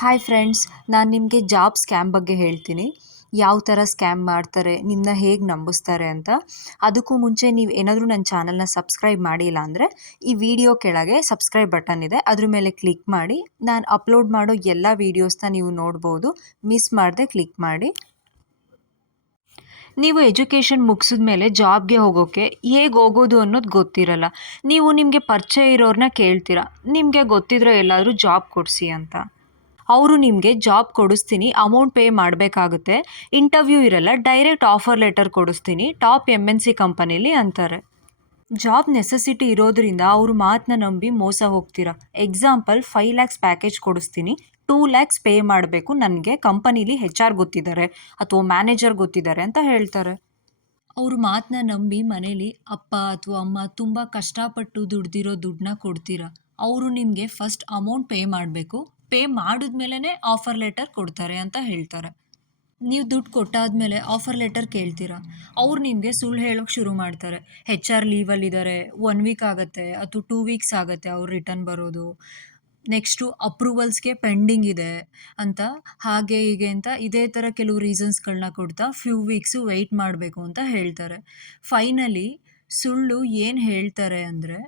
Hi friends, ನಾನು ನಿಮಗೆ job scam ಬಗ್ಗೆ ಹೇಳ್ತೀನಿ. ಯಾವ ಥರ ಸ್ಕ್ಯಾಮ್ ಮಾಡ್ತಾರೆ, ನಿಮ್ಮನ್ನ ಹೇಗೆ ನಂಬಿಸ್ತಾರೆ ಅಂತ. ಅದಕ್ಕೂ ಮುಂಚೆ ನೀವು ಏನಾದರೂ ನನ್ನ ಚಾನಲ್ನ ಸಬ್ಸ್ಕ್ರೈಬ್ ಮಾಡಿಲ್ಲ ಅಂದರೆ ಈ ವಿಡಿಯೋ ಕೆಳಗೆ ಸಬ್ಸ್ಕ್ರೈಬ್ ಬಟನ್ ಇದೆ, ಅದ್ರ ಮೇಲೆ ಕ್ಲಿಕ್ ಮಾಡಿ ನಾನು ಅಪ್ಲೋಡ್ ಮಾಡೋ ಎಲ್ಲ ವೀಡಿಯೋಸ್ನ ನೀವು ನೋಡ್ಬೋದು. ಮಿಸ್ ಮಾಡದೆ ಕ್ಲಿಕ್ ಮಾಡಿ. ನೀವು ಎಜುಕೇಷನ್ ಮುಗಿಸಿದ ಮೇಲೆ ಜಾಬ್ಗೆ ಹೋಗೋಕ್ಕೆ ಹೇಗೆ ಹೋಗೋದು ಅನ್ನೋದು ಗೊತ್ತಿರಲ್ಲ. ನೀವು ನಿಮಗೆ ಪರಿಚಯ ಇರೋರನ್ನ ಕೇಳ್ತೀರಾ, ನಿಮಗೆ ಗೊತ್ತಿದ್ರೆ ಎಲ್ಲಾದರೂ ಜಾಬ್ ಕೊಡಿಸಿ ಅಂತ. ಅವರು ನಿಮಗೆ ಜಾಬ್ ಕೊಡಿಸ್ತೀನಿ, ಅಮೌಂಟ್ ಪೇ ಮಾಡಬೇಕಾಗುತ್ತೆ, ಇಂಟರ್ವ್ಯೂ ಇರಲ್ಲ, ಡೈರೆಕ್ಟ್ ಆಫರ್ ಲೆಟರ್ ಕೊಡಿಸ್ತೀನಿ, ಟಾಪ್ MNC ಕಂಪನಿಲಿ ಅಂತಾರೆ. ಜಾಬ್ ನೆಸೆಸಿಟಿ ಇರೋದ್ರಿಂದ ಅವ್ರ ಮಾತನ್ನ ನಂಬಿ ಮೋಸ ಹೋಗ್ತೀರಾ. ಎಕ್ಸಾಂಪಲ್, 5 ಲ್ಯಾಕ್ಸ್ ಪ್ಯಾಕೇಜ್ ಕೊಡಿಸ್ತೀನಿ, 2 ಲ್ಯಾಕ್ಸ್ ಪೇ ಮಾಡಬೇಕು, ನನಗೆ ಕಂಪನಿಲಿ HR ಗೊತ್ತಿದ್ದಾರೆ ಅಥವಾ ಮ್ಯಾನೇಜರ್ ಗೊತ್ತಿದ್ದಾರೆ ಅಂತ ಹೇಳ್ತಾರೆ. ಅವ್ರ ಮಾತನ್ನ ನಂಬಿ ಮನೇಲಿ ಅಪ್ಪ ಅಥವಾ ಅಮ್ಮ ತುಂಬ ಕಷ್ಟಪಟ್ಟು ದುಡ್ದಿರೋ ದುಡ್ಡನ್ನ ಕೊಡ್ತೀರಾ. ಅವರು ನಿಮಗೆ ಫಸ್ಟ್ ಅಮೌಂಟ್ ಪೇ ಮಾಡಬೇಕು, ಪೇ ಮಾಡಿದ್ಮೇಲೆ ಆಫರ್ ಲೆಟರ್ ಕೊಡ್ತಾರೆ ಅಂತ ಹೇಳ್ತಾರೆ. ನೀವು ದುಡ್ಡು ಕೊಟ್ಟಾದ್ಮೇಲೆ ಆಫರ್ ಲೆಟರ್ ಕೇಳ್ತೀರಾ. ಅವ್ರು ನಿಮಗೆ ಸುಳ್ಳು ಹೇಳೋಕ್ಕೆ ಶುರು ಮಾಡ್ತಾರೆ. HR ಲೀವಲ್ಲಿದ್ದಾರೆ, 1 ವೀಕ್ ಆಗುತ್ತೆ ಅಥವಾ 2 ವೀಕ್ಸ್ ಆಗುತ್ತೆ ಅವ್ರು ರಿಟರ್ನ್ ಬರೋದು. ನೆಕ್ಸ್ಟು ಅಪ್ರೂವಲ್ಸ್ಗೆ ಪೆಂಡಿಂಗ್ ಇದೆ ಅಂತ, ಹಾಗೆ ಹೀಗೆ ಅಂತ ಇದೇ ಥರ ಕೆಲವು ರೀಸನ್ಸ್ಗಳನ್ನ ಕೊಡ್ತಾ ಫ್ಯೂ ವೀಕ್ಸು ವೆಯ್ಟ್ ಮಾಡಬೇಕು ಅಂತ ಹೇಳ್ತಾರೆ. ಫೈನಲಿ ಸುಳ್ಳು ಏನು ಹೇಳ್ತಾರೆ ಅಂದರೆ,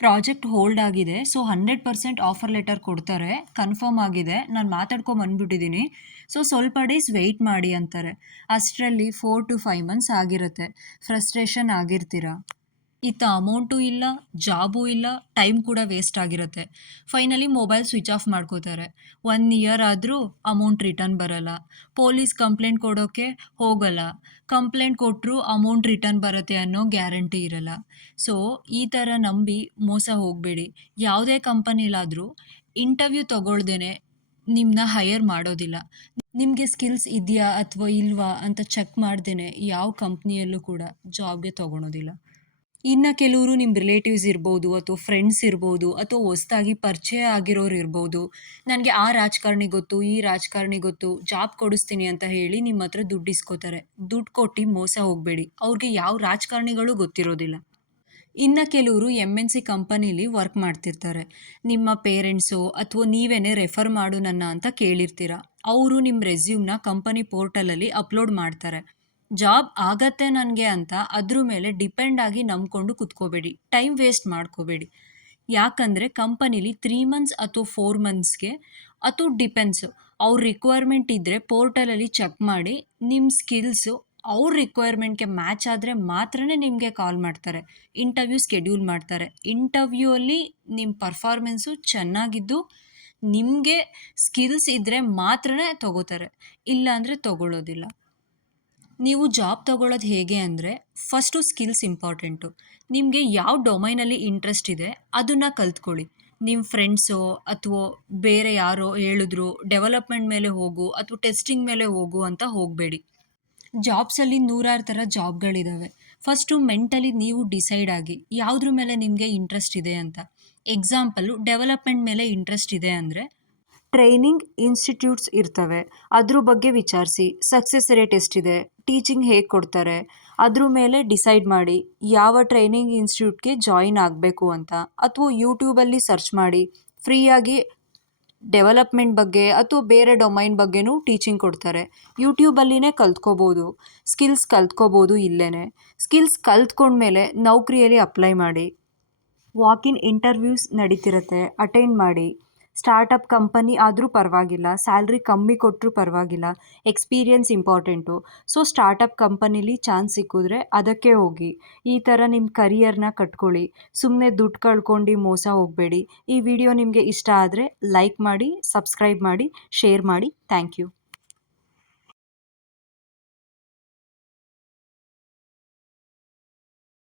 ಪ್ರಾಜೆಕ್ಟ್ ಹೋಲ್ಡ್ ಆಗಿದೆ, ಸೊ 100% ಆಫರ್ ಲೆಟರ್ ಕೊಡ್ತಾರೆ, ಕನ್ಫರ್ಮ್ ಆಗಿದೆ, ನಾನು ಮಾತಾಡ್ಕೊಂಬಂದ್ಬಿಟ್ಟಿದ್ದೀನಿ, ಸೊ ಸ್ವಲ್ಪ ಡೇಸ್ ವೆಯ್ಟ್ ಮಾಡಿ ಅಂತಾರೆ. ಅಷ್ಟರಲ್ಲಿ 4 to 5 ಮಂತ್ಸ್ ಆಗಿರುತ್ತೆ. ಫ್ರಸ್ಟ್ರೇಷನ್ ಆಗಿರ್ತೀರ. ಇತ್ತ ಅಮೌಂಟು ಇಲ್ಲ, ಜಾಬೂ ಇಲ್ಲ, ಟೈಮ್ ಕೂಡ ವೇಸ್ಟ್ ಆಗಿರುತ್ತೆ. ಫೈನಲಿ ಮೊಬೈಲ್ ಸ್ವಿಚ್ ಆಫ್ ಮಾಡ್ಕೋತಾರೆ. 1 ಇಯರ್ ಆದರೂ ಅಮೌಂಟ್ ರಿಟರ್ನ್ ಬರಲ್ಲ. ಪೊಲೀಸ್ ಕಂಪ್ಲೇಂಟ್ ಕೊಡೋಕ್ಕೆ ಹೋಗಲ್ಲ. ಕಂಪ್ಲೇಂಟ್ ಕೊಟ್ಟರು ಅಮೌಂಟ್ ರಿಟರ್ನ್ ಬರುತ್ತೆ ಅನ್ನೋ ಗ್ಯಾರಂಟಿ ಇರಲ್ಲ. ಸೊ ಈ ಥರ ನಂಬಿ ಮೋಸ ಹೋಗಬೇಡಿ. ಯಾವುದೇ ಕಂಪನಿಲಾದರೂ ಇಂಟರ್ವ್ಯೂ ತಗೊಳ್ದೇನೆ ನಿಮ್ಮನ್ನ ಹೈಯರ್ ಮಾಡೋದಿಲ್ಲ. ನಿಮಗೆ ಸ್ಕಿಲ್ಸ್ ಇದೆಯಾ ಅಥವಾ ಇಲ್ವಾ ಅಂತ ಚೆಕ್ ಮಾಡ್ದೇ ಯಾವ ಕಂಪ್ನಿಯಲ್ಲೂ ಕೂಡ ಜಾಬ್ಗೆ ತೊಗೊಳೋದಿಲ್ಲ. ಇನ್ನು ಕೆಲವರು ನಿಮ್ಮ ರಿಲೇಟಿವ್ಸ್ ಇರ್ಬೋದು ಅಥವಾ ಫ್ರೆಂಡ್ಸ್ ಇರ್ಬೋದು ಅಥವಾ ಹೊಸ್ದಾಗಿ ಪರಿಚಯ ಆಗಿರೋರು ಇರ್ಬೋದು. ನನಗೆ ಆ ರಾಜಕಾರಣಿ ಗೊತ್ತು, ಈ ರಾಜಕಾರಣಿ ಗೊತ್ತು, ಜಾಬ್ ಕೊಡಿಸ್ತೀನಿ ಅಂತ ಹೇಳಿ ನಿಮ್ಮ ಹತ್ರ ದುಡ್ಡು ಇಸ್ಕೋತಾರೆ. ದುಡ್ಡು ಕೊಟ್ಟು ಮೋಸ ಹೋಗಬೇಡಿ, ಅವ್ರಿಗೆ ಯಾವ ರಾಜಕಾರಣಿಗಳು ಗೊತ್ತಿರೋದಿಲ್ಲ. ಇನ್ನು ಕೆಲವರು MNC ಕಂಪನಿಲಿ ವರ್ಕ್ ಮಾಡ್ತಿರ್ತಾರೆ. ನಿಮ್ಮ ಪೇರೆಂಟ್ಸು ಅಥವಾ ನೀವೇ ರೆಫರ್ ಮಾಡು ನನ್ನ ಅಂತ ಕೇಳಿರ್ತೀರ. ಅವರು ನಿಮ್ಮ ರೆಸ್ಯೂಮ್ನ ಕಂಪನಿ ಪೋರ್ಟಲಲ್ಲಿ ಅಪ್ಲೋಡ್ ಮಾಡ್ತಾರೆ. ಜಾಬ್ ಆಗತ್ತೆ ನನಗೆ ಅಂತ ಅದ್ರ ಮೇಲೆ ಡಿಪೆಂಡ್ ಆಗಿ ನಂಬ್ಕೊಂಡು ಕುತ್ಕೋಬೇಡಿ, ಟೈಮ್ ವೇಸ್ಟ್ ಮಾಡ್ಕೋಬೇಡಿ. ಯಾಕಂದರೆ ಕಂಪನಿಲಿ 3 ಮಂತ್ಸ್ ಅಥವಾ 4 ಮಂತ್ಸ್ಗೆ ಅಥವಾ ಡಿಪೆಂಡ್ಸು, ಅವ್ರ ರಿಕ್ವೈರ್ಮೆಂಟ್ ಇದ್ದರೆ ಪೋರ್ಟಲಲ್ಲಿ ಚೆಕ್ ಮಾಡಿ ನಿಮ್ಮ ಸ್ಕಿಲ್ಸು ಅವ್ರ ರಿಕ್ವೈರ್ಮೆಂಟ್ಗೆ ಮ್ಯಾಚ್ ಆದರೆ ಮಾತ್ರನೇ ನಿಮಗೆ ಕಾಲ್ ಮಾಡ್ತಾರೆ, ಇಂಟರ್ವ್ಯೂ ಸ್ಕೆಡ್ಯೂಲ್ ಮಾಡ್ತಾರೆ. ಇಂಟರ್ವ್ಯೂ ಅಲ್ಲಿ ನಿಮ್ಮ ಪರ್ಫಾರ್ಮೆನ್ಸು ಚೆನ್ನಾಗಿದ್ದು ನಿಮಗೆ ಸ್ಕಿಲ್ಸ್ ಇದ್ದರೆ ಮಾತ್ರನೇ ತಗೋತಾರೆ, ಇಲ್ಲಾಂದರೆ ತಗೊಳ್ಳೋದಿಲ್ಲ. ನೀವು ಜಾಬ್ ತೊಗೊಳ್ಳೋದು ಹೇಗೆ ಅಂದರೆ, ಫಸ್ಟು ಸ್ಕಿಲ್ಸ್ ಇಂಪಾರ್ಟೆಂಟು. ನಿಮಗೆ ಯಾವ ಡೊಮೈನಲ್ಲಿ ಇಂಟ್ರೆಸ್ಟ್ ಇದೆ ಅದನ್ನು ಕಲ್ತ್ಕೊಳ್ಳಿ. ನಿಮ್ಮ ಫ್ರೆಂಡ್ಸೋ ಅಥವಾ ಬೇರೆ ಯಾರೋ ಹೇಳಿದ್ರು ಡೆವಲಪ್ಮೆಂಟ್ ಮೇಲೆ ಹೋಗು ಅಥವಾ ಟೆಸ್ಟಿಂಗ್ ಮೇಲೆ ಹೋಗು ಅಂತ ಹೋಗಬೇಡಿ. ಜಾಬ್ಸಲ್ಲಿ 100 ಥರ ಜಾಬ್ಗಳಿದ್ದಾವೆ. ಫಸ್ಟು ಮೆಂಟಲಿ ನೀವು ಡಿಸೈಡ್ ಆಗಿ ಯಾವುದ್ರ ಮೇಲೆ ನಿಮಗೆ ಇಂಟ್ರೆಸ್ಟ್ ಇದೆ ಅಂತ. ಎಕ್ಸಾಂಪಲು, ಡೆವಲಪ್ಮೆಂಟ್ ಮೇಲೆ ಇಂಟ್ರೆಸ್ಟ್ ಇದೆ ಅಂದರೆ ಟ್ರೈನಿಂಗ್ ಇನ್ಸ್ಟಿಟ್ಯೂಟ್ಸ್ ಇರ್ತವೆ, ಅದ್ರ ಬಗ್ಗೆ ವಿಚಾರಿಸಿ. ಸಕ್ಸಸ್ ರೇಟ್ ಎಷ್ಟಿದೆ, ಟೀಚಿಂಗ್ ಹೇಗೆ ಕೊಡ್ತಾರೆ, ಅದ್ರ ಮೇಲೆ ಡಿಸೈಡ್ ಮಾಡಿ ಯಾವ ಟ್ರೈನಿಂಗ್ ಇನ್ಸ್ಟಿಟ್ಯೂಟ್ಗೆ ಜಾಯಿನ್ ಆಗಬೇಕು ಅಂತ. ಅಥವಾ ಯೂಟ್ಯೂಬಲ್ಲಿ ಸರ್ಚ್ ಮಾಡಿ, ಫ್ರೀಯಾಗಿ ಡೆವಲಪ್ಮೆಂಟ್ ಬಗ್ಗೆ ಅಥವಾ ಬೇರೆ ಡೊಮೈನ್ ಬಗ್ಗೆನೂ ಟೀಚಿಂಗ್ ಕೊಡ್ತಾರೆ. ಯೂಟ್ಯೂಬಲ್ಲಿನೇ ಕಲ್ತ್ಕೋಬೋದು, ಸ್ಕಿಲ್ಸ್ ಕಲ್ತ್ಕೋಬೋದು ಇಲ್ಲೇ. ಸ್ಕಿಲ್ಸ್ ಕಲ್ತ್ಕೊಂಡ್ಮೇಲೆ ನೌಕರಿಯಲ್ಲಿ ಅಪ್ಲೈ ಮಾಡಿ. ವಾಕಿನ್ ಇಂಟರ್ವ್ಯೂಸ್ ನಡೀತಿರುತ್ತೆ, ಅಟೆಂಡ್ ಮಾಡಿ. ಸ್ಟಾರ್ಟಪ್ ಕಂಪನಿ ಆದರೂ ಪರವಾಗಿಲ್ಲ, ಸ್ಯಾಲ್ರಿ ಕಮ್ಮಿ ಕೊಟ್ಟರೂ ಪರವಾಗಿಲ್ಲ, ಎಕ್ಸ್ಪೀರಿಯನ್ಸ್ ಇಂಪಾರ್ಟೆಂಟು. ಸೊ ಸ್ಟಾರ್ಟಪ್ ಕಂಪನಿಲಿ ಚಾನ್ಸ್ ಸಿಕ್ಕಿದ್ರೆ ಅದಕ್ಕೆ ಹೋಗಿ. ಈ ಥರ ನಿಮ್ಮ ಕರಿಯರ್ನ ಕಟ್ಕೊಳ್ಳಿ. ಸುಮ್ಮನೆ ದುಡ್ಡು ಕಳ್ಕೊಂಡು ಮೋಸ ಹೋಗಬೇಡಿ. ಈ ವಿಡಿಯೋ ನಿಮಗೆ ಇಷ್ಟ ಆದರೆ ಲೈಕ್ ಮಾಡಿ, ಸಬ್ಸ್ಕ್ರೈಬ್ ಮಾಡಿ, ಶೇರ್ ಮಾಡಿ. Thank you.